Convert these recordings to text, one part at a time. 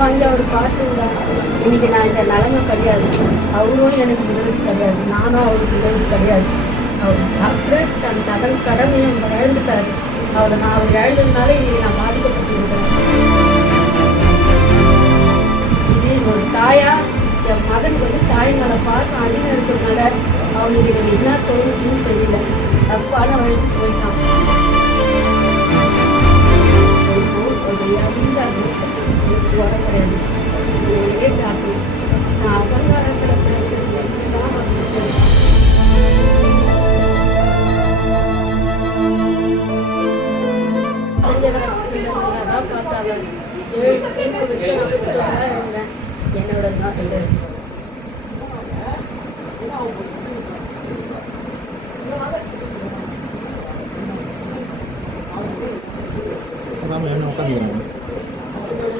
வாங்கி அவர் பார்த்துருந்தா இன்னைக்கு நான் இந்த நிலைமை கிடையாது. அவரும் எனக்கு விரோதி கிடையாது, நானும் அவருக்கு விரோதி கிடையாது. அவர் டாக்டர் தன் கடமையை இழந்துட்டாரு. அவர் இழந்ததுனால இன்னைக்கு நான் பாதிக்கப்பட்டிருக்கிறேன். இது ஒரு தாயா என் மகனுக்கு தாய் மேலே பாசம் அதிகம் இருக்கிறதுனால அவனுக்கு எனக்கு என்ன தோணுச்சுன்னு தெரியல, தப்பான வழிக்கு போயிட்டான். வர கிடையாது. ஒரே டாக்டர் நான் அகங்காரத்தில் பேசுறது தான் தான் பார்த்தாங்க. 7 பேருக்கு தான் இருந்தேன். என்னோட தான்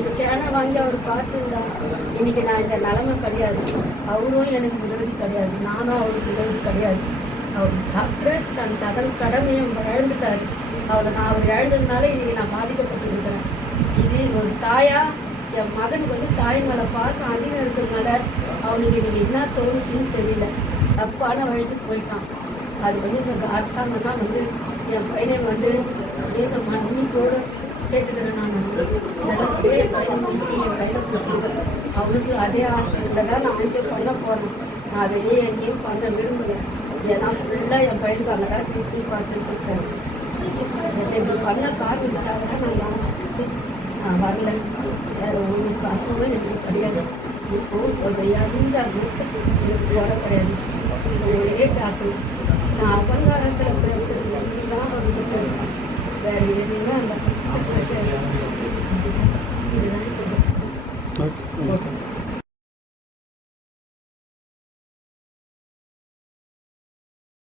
ஸ்கேனை வாங்கி அவர் பார்த்துருந்தா இன்னைக்கு நான் இந்த நிலைமை கிடையாது. அவரும் எனக்கு விரோதி கிடையாது, நானும் அவருக்கு விரோதி கிடையாது. அவர் டாக்டர் தன் கடமையை இழந்துட்டாரு. அவர் இழந்ததுனால இன்னைக்கு நான் பாதிக்கப்பட்டிருக்கிறேன். இது ஒரு தாயா என் மகனுக்கு தாய் மேலே பாசம் அதிகம் இருக்கிறதுனால அவனுக்கு இன்னைக்கு என்ன தோணுச்சுன்னு தெரியல, தப்பான வழிக்கு போயிட்டான். அது இந்த அரசாங்கம் தான் என் பையனை அப்படியே மன்னிப்போடு கேட்டுக்கிறேன். நான் இதெல்லாம் அதே பையன் என் பையனை கொடுத்துருக்கேன். அவனுக்கு அதே ஹாஸ்பிட்டலில் தான் நான் அங்கே பண்ண போகிறேன். நான் வெளியே எங்கேயும் பண்ண விரும்புகிறேன். ஏன்னா ஃபுல்லாக என் பையனுக்கு அங்கே தான் ட்ரீட்மெண்ட் பார்த்துட்டு இருக்கேன். இப்படி பண்ண காரணத்துக்காக தான் நான் ஹாஸ்பிட்டலுக்கு நான் வரல. வேறு ஒன்றுக்கு அப்பவே எனக்கு கிடையாது. இப்போது சொல்கிறியா இந்த எனக்கு வர கிடையாது. ஒரே டாக்டர் நான் அகங்காரத்தில் பேசுகிறது தான் வந்துட்டு இருக்கேன். வேறு எதுவுமே அந்த இதுதான்.